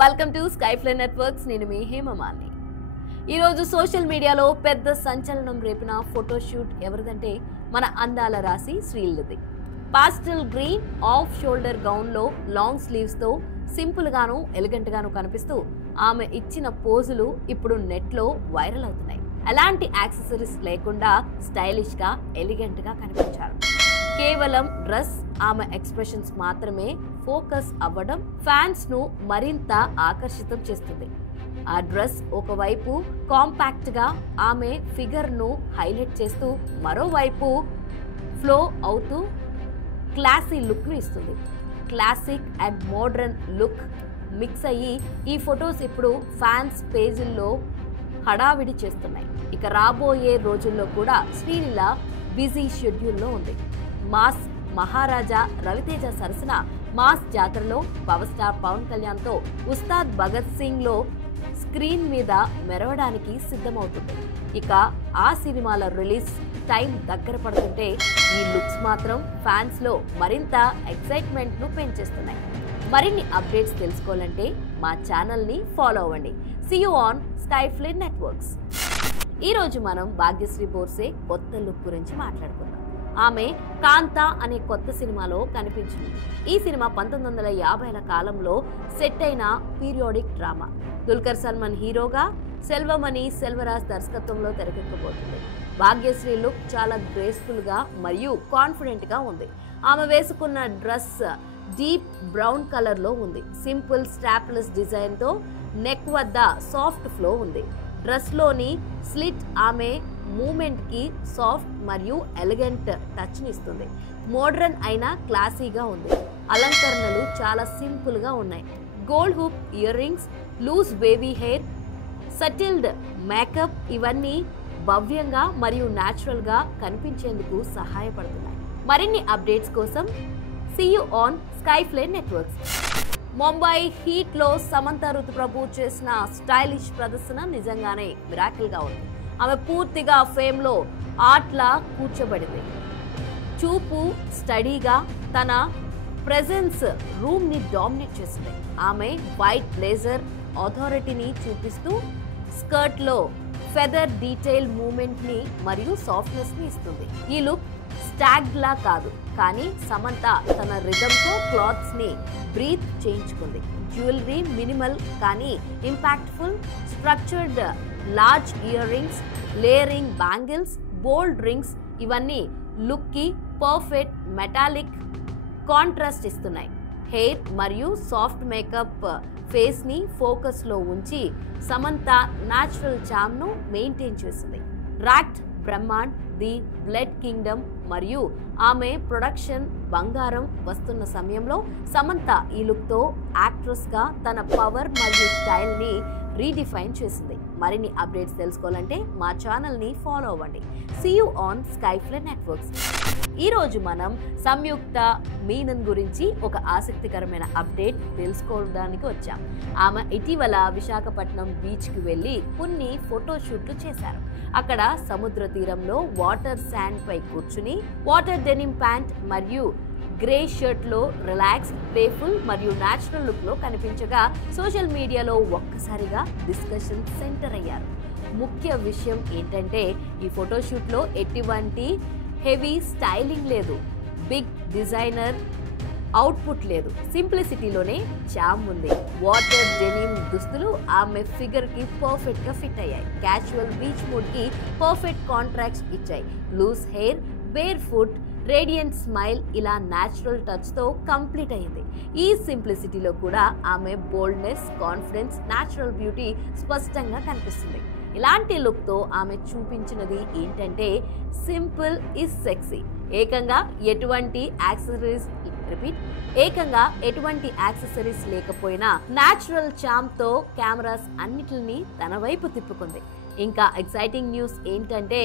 Welcome to స్కైఫ్లై networks. నేను మీ హేమమాలిని. ఈరోజు social మీడియాలో పెద్ద సంచలనం రేపిన ఫోటోషూట్ ఎవరిదంటే మన అందాల రాశి శ్రీలది. పాస్టల్ గ్రీన్ ఆఫ్ షోల్డర్ గౌన్లో లాంగ్ స్లీవ్స్తో సింపుల్గాను ఎలిగెంట్గాను కనిపిస్తూ ఆమె ఇచ్చిన పోజులు ఇప్పుడు నెట్లో వైరల్ అవుతున్నాయి. ఎలాంటి యాక్సెసరీస్ లేకుండా స్టైలిష్గా ఎలిగెంట్గా కనిపించారు. కేవలం డ్రెస్, ఆమె ఎక్స్ప్రెషన్స్ మాత్రమే ఫోకస్ అవ్వడం ఫ్యాన్స్ ను మరింత ఆకర్షితం చేస్తుంది. ఆ డ్రెస్ ఒకవైపు కాంపాక్ట్ గా ఆమె ఫిగర్ ను హైలైట్ చేస్తూ మరోవైపు ఫ్లో అవుతూ క్లాసీ లుక్ ను ఇస్తుంది. Classic and modern look mix అయ్యి ఈ ఫొటోస్ ఇప్పుడు ఫ్యాన్స్ పేజీల్లో హడావిడి చేస్తున్నాయి. ఇక రాబోయే రోజుల్లో కూడా శ్రీలీల బిజీ షెడ్యూల్లో ఉంది. మాస్ మహారాజా రవితేజ సరసన మాస్ జాతరలో పవర్ స్టార్ పవన్ కళ్యాణ్ తో ఉస్తాద్ భగత్ సింగ్ లో స్క్రీన్ మీద మెరవడానికి సిద్ధమవుతుంది. ఇక ఆ సినిమాల రిలీజ్ టైం దగ్గర పడుతుంటే ఈ లుక్స్ మాత్రం ఫ్యాన్స్ లో మరింత ఎక్సైట్మెంట్ ను పెంచేస్తున్నాయి. మరిన్ని అప్డేట్స్ తెలుసుకోవాలంటే మా ఛానల్ ని ఫాలో అవ్వండి. See you on Skyfly networks. ఈ రోజు మనం భాగ్యశ్రీ బోర్సే కొత్త లుక్ గురించి మాట్లాడుకుందాం. ఆమె కాంతా అనే కొత్త సినిమాలో కనిపించింది. ఈ సినిమా 1950ల కాలంలో సెట్ అయిన పీరియాడిక్ డ్రామా. దుల్కర్ సల్మాన్ హీరోగా, సెల్వమణి సెల్వరాజ్ దర్శకత్వంలో తెరకెక్కబోతుంది. భాగ్యశ్రీ లుక్ చాలా గ్రేస్ఫుల్ గా మరియు కాన్ఫిడెంట్ గా ఉంది. ఆమె వేసుకున్న డ్రెస్ డీప్ బ్రౌన్ కలర్ లో ఉంది. సింపుల్ స్ట్రాప్లెస్ డిజైన్ తో నెక్ వద్ద సాఫ్ట్ ఫ్లో ఉంది. డ్రెస్ లోని స్లిట్ ఆమె మూమెంట్ కి సాఫ్ట్ మరియు ఎలిగెంట్ టచ్ ని ఇస్తుంది. మోడర్న్ అయినా క్లాసీగా ఉంది. అలంకరణలు చాలా సింపుల్ గా ఉన్నాయి. Gold hoop earrings, loose baby hair, settled makeup ఇవన్నీ భవ్యంగా మరియు న్యాచురల్ గా కనిపించేందుకు సహాయపడుతున్నాయి. మరిన్ని అప్డేట్స్ కోసం see you on Skyfly networks. Mumbai heat లో సమంత ఋతుప్రభు చేసిన స్టైలిష్ ప్రదర్శన నిజంగానే మిరాకిల్ గా ఉంది. ఆమె పూర్తిగా ఫేమ్ లో ఆర్ట్లా కూర్చోబడింది. చూపు స్టడీగా తన ప్రెజెన్స్ రూమ్ ని డామినేట్ చేసింది. ఆమె వైట్ బ్లేజర్ అథారిటీని చూపిస్తూ స్కర్ట్ లో ఫెదర్ డీటెయిల్ మూమెంట్ ని మరియు సాఫ్ట్నెస్ ని ఇస్తుంది. ఈ లుక్ స్టాగ్డ్ లా కాదు, కానీ సమంత తన రిథమ్ తో క్లాత్స్ ని బ్రీత్ చేయించుకుంది. జ్యువెలరీ మినిమల్ కానీ impactful, structured large ear rings, layering bangles, bold rings ఇవన్నీ లుక్ కి పర్ఫెక్ట్ మెటాలిక్ కాంట్రాస్ట్ ఇస్తున్నాయి. హెయిర్ మరియు సాఫ్ట్ మేకప్ ఫేస్ ని ఫోకస్ లో ఉంచి సమంత న్యాచురల్ చామ్ ను మెయింటైన్ చేసింది. Rakt Brahmand, the blood kingdom మరియు ఆమె ప్రొడక్షన్ బంగారం వస్తున్న సమయంలో సమంత ఈ లుక్ తో యాక్ట్రెస్ గా తన పవర్ మరియు స్టైల్ ని రీడిఫైన్ చేసింది. మరిన్ని అప్డేట్స్ తెలుసుకోవాలంటే మా ఛానల్ ని ఫాలో అవ్వండి. See you on Skyfly networks. ఈ రోజు మనం సంయుక్త మీనన్ గురించి ఒక ఆసక్తికరమైన అప్డేట్ తెలుసుకోవడానికి వచ్చాం. ఆమె ఇటీవల విశాఖపట్నం బీచ్ కి వెళ్లి కొన్ని ఫోటోషూట్లు చేశారు. అక్కడ సముద్ర తీరంలో వాటర్ శాండ్ పై కూర్చుని వాటర్ డెనిమ్ ప్యాంట్ మరియు గ్రే షర్ట్ లో రిలాక్స్, ప్లేఫుల్ మరియు న్యాచురల్ లుక్ లో కనిపించగా సోషల్ మీడియాలో ఒక్కసారిగా డిస్కషన్ సెంటర్ అయ్యారు. ముఖ్య విషయం ఏంటంటే ఈ ఫోటోషూట్ లో ఎటువంటి హెవీ స్టైలింగ్ లేదు, బిగ్ డిజైనర్ అవుట్పుట్ లేదు. సింప్లిసిటీలోనే చామ్ ఉంది. వాటర్ డెనిమ్ దుస్తులు ఆమె ఫిగర్ కి పర్ఫెక్ట్ గా ఫిట్ అయ్యాయి. క్యాజువల్ బీచ్ మూడ్ కి పర్ఫెక్ట్ కాంట్రాక్ట్ ఇచ్చాయి. Loose hair, bare foot, radiant smile ఇలా న్యాచురల్ టచ్ తో కంప్లీట్ అయింది. ఈ సింప్లిసిటీలో కూడా ఆమె బోల్డ్నెస్, కాన్ఫిడెన్స్, న్యాచురల్ బ్యూటీ స్పష్టంగా కనిపిస్తుంది. ఇలాంటి లుక్ తో ఆమె చూపించినది ఏంటంటే సింపుల్ ఇస్ సెక్సీ. ఏకంగా ఎటువంటి యాక్సెసరీస్ లేకపోయినా న్యాచురల్ చామ్ తో కెమెరాస్ అన్నిటిని తన వైపు తిప్పుకుంది. ఇంకా ఎక్సైటింగ్ న్యూస్ ఏంటంటే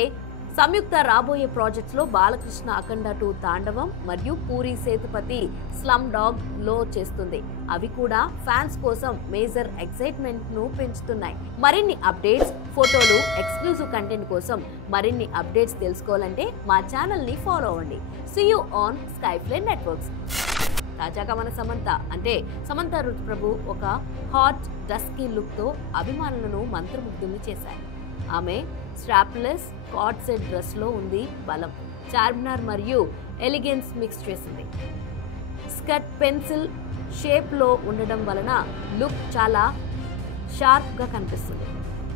సంయుక్త రాబోయే ప్రాజెక్ట్స్ లో బాలకృష్ణ అఖండ 2 తాండవం మరియు పూరి సేతుపతి స్లమ్ డాగ్ లో చేస్తుంది. అవి కూడా ఫ్యాన్స్ కోసం మేజర్ ఎక్సైట్మెంట్ ను పెంచుతున్నాయి. మరిన్ని అప్డేట్స్, ఫోటోలు, ఎక్స్క్లూజివ్ కంటెంట్ కోసం మరిన్ని అప్డేట్స్ తెలుసుకోవాలంటే మా ఛానల్ ని ఫాలో అవ్వండి. See you on Skyfly networks. తాజాగా మన సమంత రుతుప్రభు ఒక హాట్ డస్కీ లుక్తో అభిమానులను మంత్రముగ్ధుల్ని చేశారు. ఆమె స్ట్రాప్లెస్ కార్డ్ సెట్ డ్రెస్లో ఉంది. బలం, చార్మినార్ మరియు ఎలిగెన్స్ మిక్స్ చేసింది. స్కర్ట్ పెన్సిల్ షేప్లో ఉండడం వలన లుక్ చాలా షార్ప్గా కనిపిస్తుంది.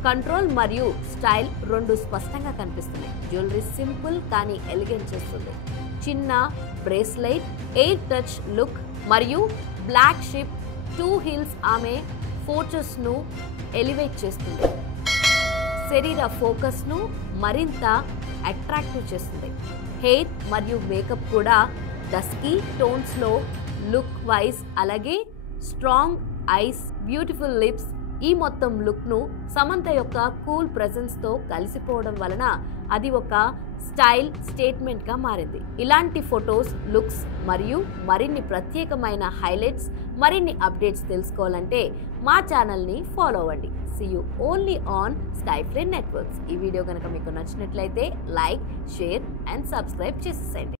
కంట్రోల్ మరియు స్టైల్ రెండు స్పష్టంగా కనిపిస్తున్నాయి. జ్యువెలరీ సింపుల్ కానీ ఎలిగెంట్ చేస్తుంది. చిన్న బ్రేస్లెట్, ఎయిర్ టచ్ లుక్ మరియు బ్లాక్ షిప్ 2 హీల్స్ ఆమె ఫోటోస్ను ఎలివేట్ చేస్తుంది. శరీర ఫోకస్ను మరింత అట్రాక్టివ్ చేస్తుంది. హెయిర్ మరియు మేకప్ కూడా డస్కీ టోన్స్లో లుక్ వైజ్, అలాగే స్ట్రాంగ్ ఐస్, బ్యూటిఫుల్ లిప్స్ ఈ మొత్తం లుక్ను సమంత యొక్క కూల్ ప్రెజెన్స్తో కలిసిపోవడం వలన అది ఒక స్టైల్ స్టేట్మెంట్గా మారింది. ఇలాంటి ఫొటోస్, లుక్స్ మరియు మరిన్ని ప్రత్యేకమైన హైలైట్స్, మరిన్ని అప్డేట్స్ తెలుసుకోవాలంటే మా ఛానల్ని ఫాలో అవ్వండి. See you only on Skyfly networks. ఈ వీడియో కనుక మీకు నచ్చినట్లయితే లైక్, షేర్ అండ్ సబ్స్క్రైబ్ చేసేసేయండి.